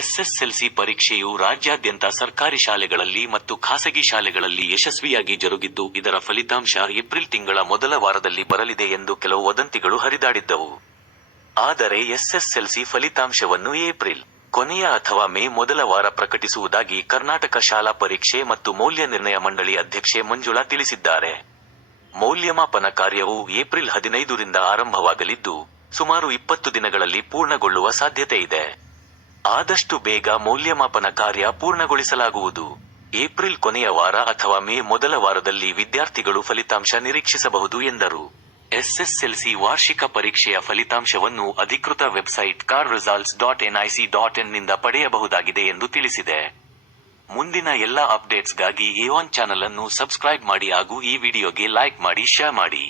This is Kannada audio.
ಎಸ್ಎಸ್ಎಲ್ಸಿ ಪರೀಕ್ಷೆಯು ರಾಜ್ಯಾದ್ಯಂತ ಸರ್ಕಾರಿ ಶಾಲೆಗಳಲ್ಲಿ ಮತ್ತು ಖಾಸಗಿ ಶಾಲೆಗಳಲ್ಲಿ ಯಶಸ್ವಿಯಾಗಿ ಜರುಗಿದ್ದು, ಇದರ ಫಲಿತಾಂಶ ಏಪ್ರಿಲ್ ತಿಂಗಳ ಮೊದಲ ವಾರದಲ್ಲಿ ಬರಲಿದೆ ಎಂದು ಕೆಲವು ವದಂತಿಗಳು ಹರಿದಾಡಿದ್ದವು. ಆದರೆ ಎಸ್ಎಸ್ಎಲ್ಸಿ ಫಲಿತಾಂಶವನ್ನು ಏಪ್ರಿಲ್, ಕೊನೆಯ ಅಥವಾ ಮೇ ಮೊದಲ ವಾರ ಪ್ರಕಟಿಸುವುದಾಗಿ ಕರ್ನಾಟಕ ಶಾಲಾ ಪರೀಕ್ಷೆ ಮತ್ತು ಮೌಲ್ಯ ನಿರ್ಣಯ ಮಂಡಳಿ ಅಧ್ಯಕ್ಷೆ ಮಂಜುಳಾ ತಿಳಿಸಿದ್ದಾರೆ. ಮೌಲ್ಯಮಾಪನ ಕಾರ್ಯವು ಏಪ್ರಿಲ್ ಹದಿನೈದರಿಂದ ಆರಂಭವಾಗಲಿದ್ದು, ಸುಮಾರು ಇಪ್ಪತ್ತು ದಿನಗಳಲ್ಲಿ ಪೂರ್ಣಗೊಳ್ಳುವ ಸಾಧ್ಯತೆ ಇದೆ. ಆದಷ್ಟು ಬೇಗ ಮೌಲ್ಯಮಾಪನ ಕಾರ್ಯ ಪೂರ್ಣಗೊಳಿಸಲಾಗುವುದು. ಏಪ್ರಿಲ್ ಕೊನೆಯ ವಾರ ಅಥವಾ ಮೇ ಮೊದಲ ವಾರದಲ್ಲಿ ವಿದ್ಯಾರ್ಥಿಗಳು ಫಲಿತಾಂಶ ನಿರೀಕ್ಷಿಸಬಹುದು ಎಂದರು. ಎಸ್ಎಸ್ಎಲ್ಸಿ ವಾರ್ಷಿಕ ಪರೀಕ್ಷೆಯ ಫಲಿತಾಂಶವನ್ನು ಅಧಿಕೃತ website car results dot NIC dot ಇನ್ನಿಂದ ಪಡೆಯಬಹುದಾಗಿದೆ ಎಂದು ತಿಳಿಸಿದೆ. ಮುಂದಿನ ಎಲ್ಲಾ ಅಪ್ಡೇಟ್ಸ್ಗಾಗಿ ಎ ಒನ್ ಚಾನಲ್ ಅನ್ನು ಸಬ್ಸ್ಕ್ರೈಬ್ ಮಾಡಿ ಹಾಗೂ ಈ ವಿಡಿಯೋಗೆ ಲೈಕ್ ಮಾಡಿ, ಶೇರ್ ಮಾಡಿ.